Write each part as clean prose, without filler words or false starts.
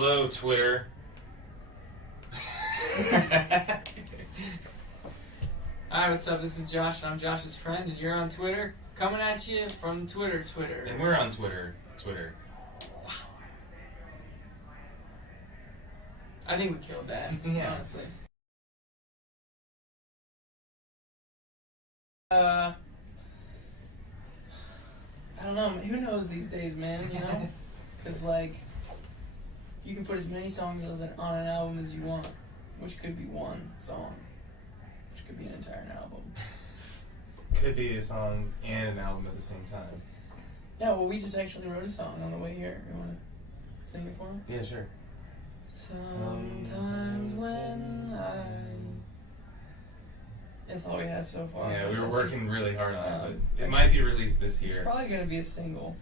Hello, Twitter. Hi, what's up? This is Josh, and I'm Josh's friend, and you're on Twitter. Coming at you from Twitter. And we're on Twitter. I think we killed that, Yeah. honestly. I don't know. Who knows these days, man, you know? Because, like, you can put as many songs on an album as you want, which could be one song, which could be an entire album. Could be a song and an album at the same time. Yeah, well, we just actually wrote a song on the way here. You want to sing it for me? Yeah, sure. Sometimes when That's all we have so far. Yeah, we were working really hard on it, but it might be released this year. It's probably going to be a single.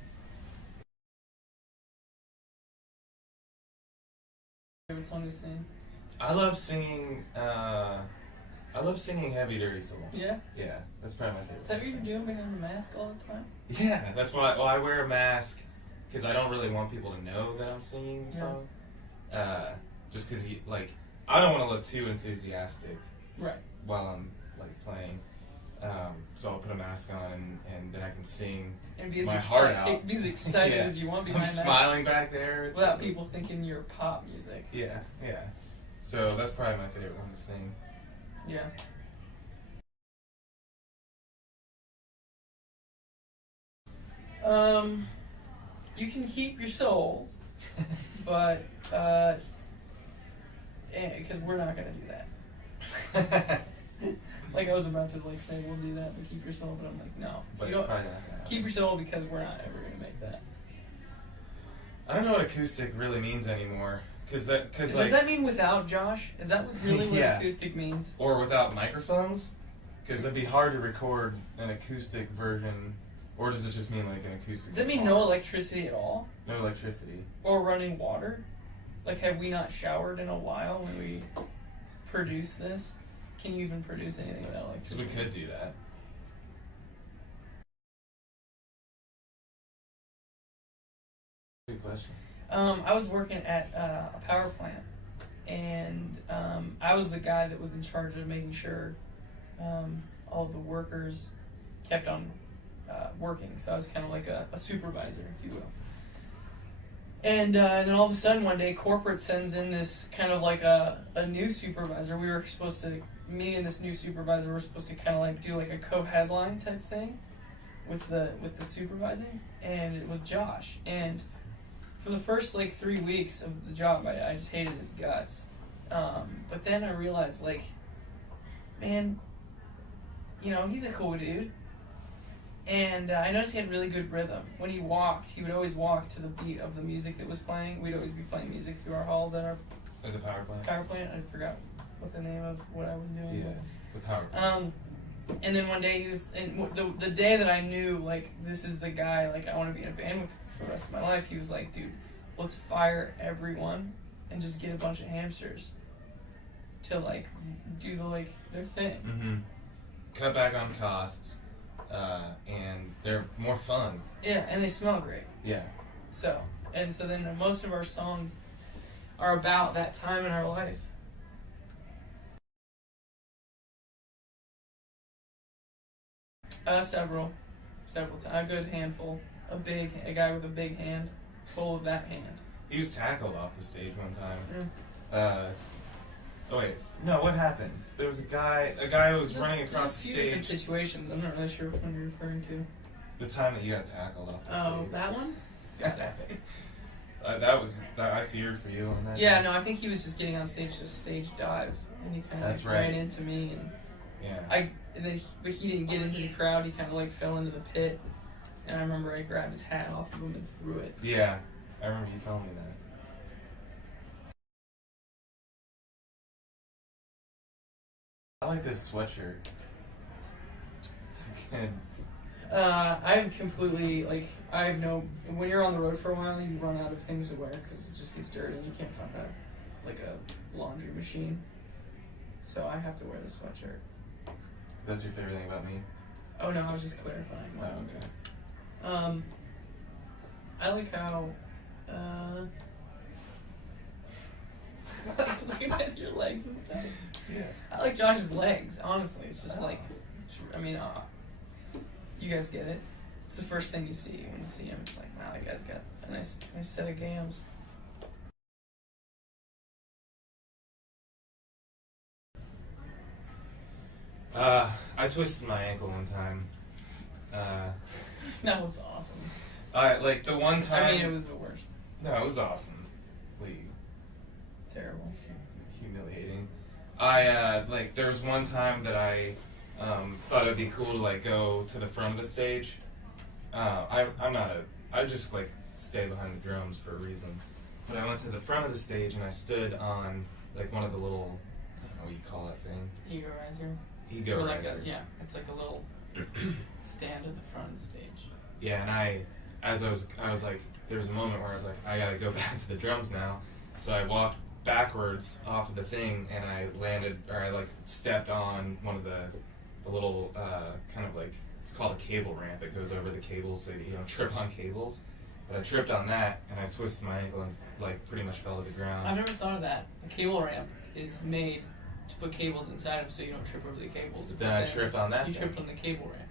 Favorite song to sing? I love singing Heavy Dirty Soul. Yeah? Yeah, that's probably my favorite. Is that what song you're to sing. doing behind the mask all the time? Yeah, that's why. Well, I wear a mask because I don't really want people to know that I'm singing the song. Just because, I don't want to look too enthusiastic. Right. While I'm playing. So I'll put a mask on and then I can sing And be as my heart out. Be as excited Yeah. as you want I'm behind that. smiling back there. Without people thinking you're pop music. Yeah. So that's probably my favorite one to sing. Yeah. You can keep your soul, but because we're not gonna do that. Like I was about to say we'll do that, but keep your soul. But I'm like, no. But You it's don't probably not gonna happen. keep your soul because we're not ever gonna make that. I don't know what acoustic really means anymore. Does that mean without Josh? Is that really what Yeah. acoustic means? Or without microphones? Because it'd be hard to record an acoustic version. Or does it just mean like an acoustic? Does that mean no electricity at all? No electricity. Or running water? Like, have we not showered in a while when we produce this? Can you even produce anything without Because electricity? we could do that. Good question. I was working at a power plant, and I was the guy that was in charge of making sure all of the workers kept on working. So I was kind of like a supervisor, if you will. And then all of a sudden one day, corporate sends in this kind of like a new supervisor. We were supposed to, me and this new supervisor were supposed to kind of like do like a co-headline type thing with the supervising, and it was Josh. And for the first 3 weeks of the job, I just hated his guts. But then I realized, man, he's a cool dude. And I noticed he had really good rhythm. When he walked, he would always walk to the beat of the music that was playing. We'd always be playing music through our halls at our At the power plant? power plant. I forgot what the name of what I was doing. Yeah, the power plant. And then one day and the day that I knew, this is the guy, I want to be in a band with for the rest of my life, he was like, dude, let's fire everyone and just get a bunch of hamsters to, do their thing. Mm-hmm. Cut back on costs, and they're more fun. Yeah, and they smell great. Yeah. So then most of our songs are about that time in our life. Several times. A good handful. A guy with a big hand, full of that hand. He was tackled off the stage one time. Yeah. Oh wait, no, what happened? There was a guy who was running across the There's a few different stage. situations. I'm not really sure which one you're referring to. The time that you got tackled off the Oh, stage. that one? I feared for you on that. Yeah, day. no, I think he was just getting on stage to stage dive, and he kind That's of right. ran into me, and Yeah. but he didn't get into the crowd. He kind of fell into the pit, and I remember I grabbed his hat off of him and threw it. Yeah, I remember you telling me that. I like this sweatshirt. It's good. I'm completely when you're on the road for a while, you run out of things to wear because it just gets dirty and you can't find a laundry machine. So I have to wear the sweatshirt. That's your favorite thing about me? Oh no, I was just clarifying. Oh, okay. I like how looking at your legs and stuff. Yeah. I like Josh's legs. Honestly, it's just like, I mean, you guys get it. It's the first thing you see when you see him. It's like, wow, that guy's got a nice set of gams. I twisted my ankle one time. That was awesome. Like the one time. I mean, it was the worst. No, it was awesome. Terrible. Humiliating. I there was one time that I thought it'd be cool to like go to the front of the stage. I just like stay behind the drums for a reason. But I went to the front of the stage and I stood on like one of the little, I don't know what you call that thing. Ego riser. Ego Or like riser. yeah, it's like a little stand at the front of the stage. Yeah, and I was like, there was a moment where I was like, I gotta go back to the drums now. So I walked backwards off of the thing and I landed, or I like stepped on one of the little kind of like, it's called a cable ramp. It goes over the cables so you don't trip on cables. But I tripped on that and I twisted my ankle and like pretty much fell to the ground. I've never thought of that. A cable ramp is made to put cables inside of so you don't trip over the cables. But then I tripped on that You thing. tripped on the cable ramp.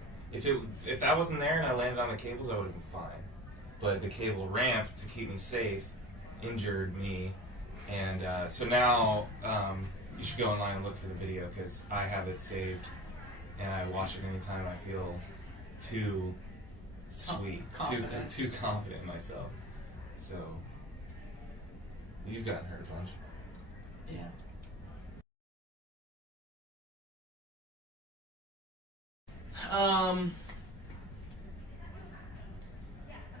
If that wasn't there and I landed on the cables, I would have been fine. But the cable ramp, to keep me safe, injured me. And so now you should go online and look for the video because I have it saved and I watch it anytime I feel too sweet, confident. too confident in myself. So you've gotten hurt a bunch. Yeah.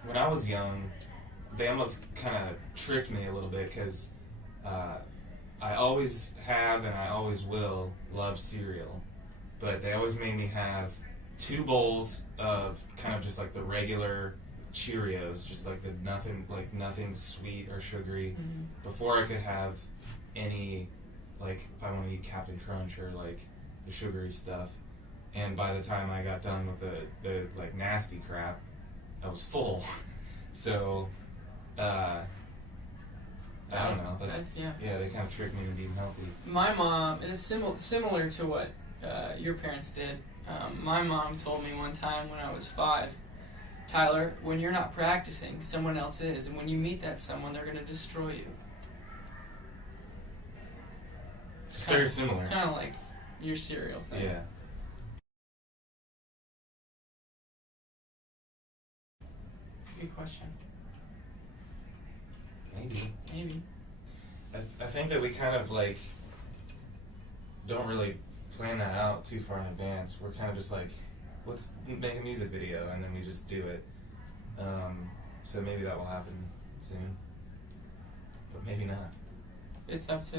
When I was young, they almost kind of tricked me a little bit because I always have and I always will love cereal, but they always made me have 2 bowls of kind of just like the regular Cheerios, just like the nothing sweet or sugary, before I could have any, like if I want to eat Captain Crunch or like the sugary stuff. And by the time I got done with the like nasty crap, I was full. So I don't know. Yeah, they kind of tricked me into being healthy. My mom, and it's similar to what your parents did. My mom told me one time when I was 5, Tyler, when you're not practicing, someone else is, and when you meet that someone, they're going to destroy you. It's very similar. Kind of like your cereal thing. Yeah. It's a good question. Maybe. I think that we kind of like don't really plan that out too far in advance. We're kind of just like, let's make a music video and then we just do it. So maybe that will happen soon, but maybe not. It's up to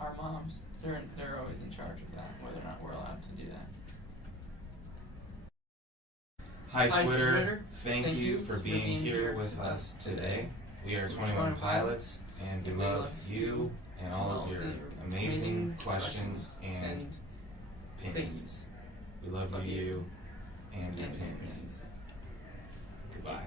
our moms. They're always in charge of that, whether or not we're allowed to do that. Hi Twitter. Thank you for being here with us today. We are 21 Pilots, and we love you and all of your amazing questions and pins. We love you and your pins. Goodbye.